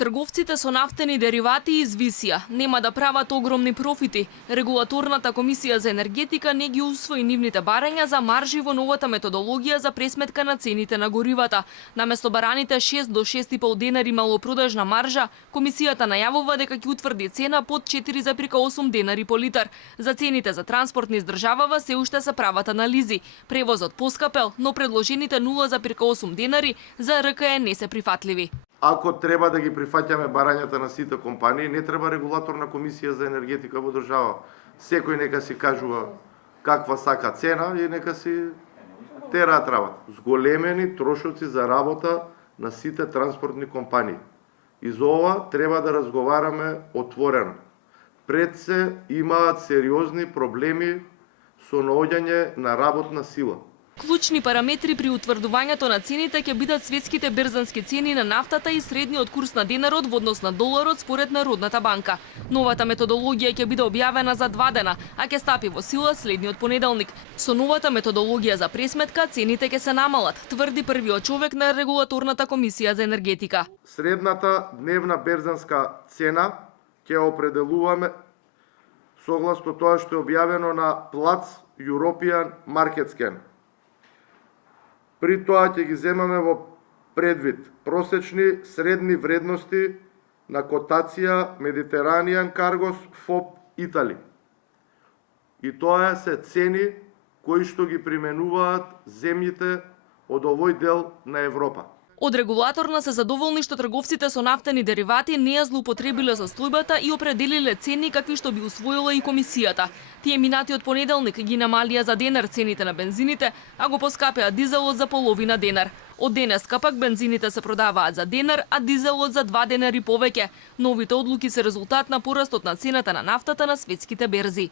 Трговците со нафтени деривати извисија, нема да прават огромни профити. Регулаторната комисија за енергетика не ги усвои нивните барања за маржи во новата методологија за пресметка на цените на горивата. Наместо бараните 6 до 6,5 денари малопродажна маржа, комисијата најавува дека ќе утврди цена под 4,8 денари по литар. За цените за транспорт низ државава се уште се прават анализи. Превозот поскапел, но предложените 0,8 денари за РКЕ не се прифатливи. Ако треба да ги прифаќаме барањата на сите компании, не треба регулаторна комисија за енергетика во држава. Секој нека си кажува каква сака цена и нека си тераат работа. Зголемени трошоци за работа на сите транспортни компании. И за ова треба да разговараме отворено. Пред се имаат сериозни проблеми со наоѓање на работна сила. Клучни параметри при утврдувањето на цените ќе бидат светските берзански цени на нафтата и средниот курс на денарот во однос на доларот според Народната банка. Новата методологија ќе биде објавена за 2 дена, а ќе стапи во сила следниот понеделник. Со новата методологија за пресметка цените ќе се намалат, тврди првиот човек на регулаторната комисија за енергетика. Средната дневна берзанска цена ќе определуваме согласно тоа што е објавено на Platts European Market Scan. При тоа ќе ги земаме во предвид просечни средни вредности на котација Mediterranean Cargos FOB Italy. И тоа се цени кои што ги применуваат земјите од овој дел на Европа. Од регулаторна се задоволни што трговците со нафтени деривати не ја злоупотребиле состојбата и определиле цени какви што би усвоила и комисијата. Тие минатиот понеделник ги намалија за денар цените на бензините, а го поскапеа дизелот за половина денар. Од денеска пак бензините се продаваат за денар, а дизелот за 2 денари повеќе. Новите одлуки се резултат на порастот на цената на нафтата на светските берзи.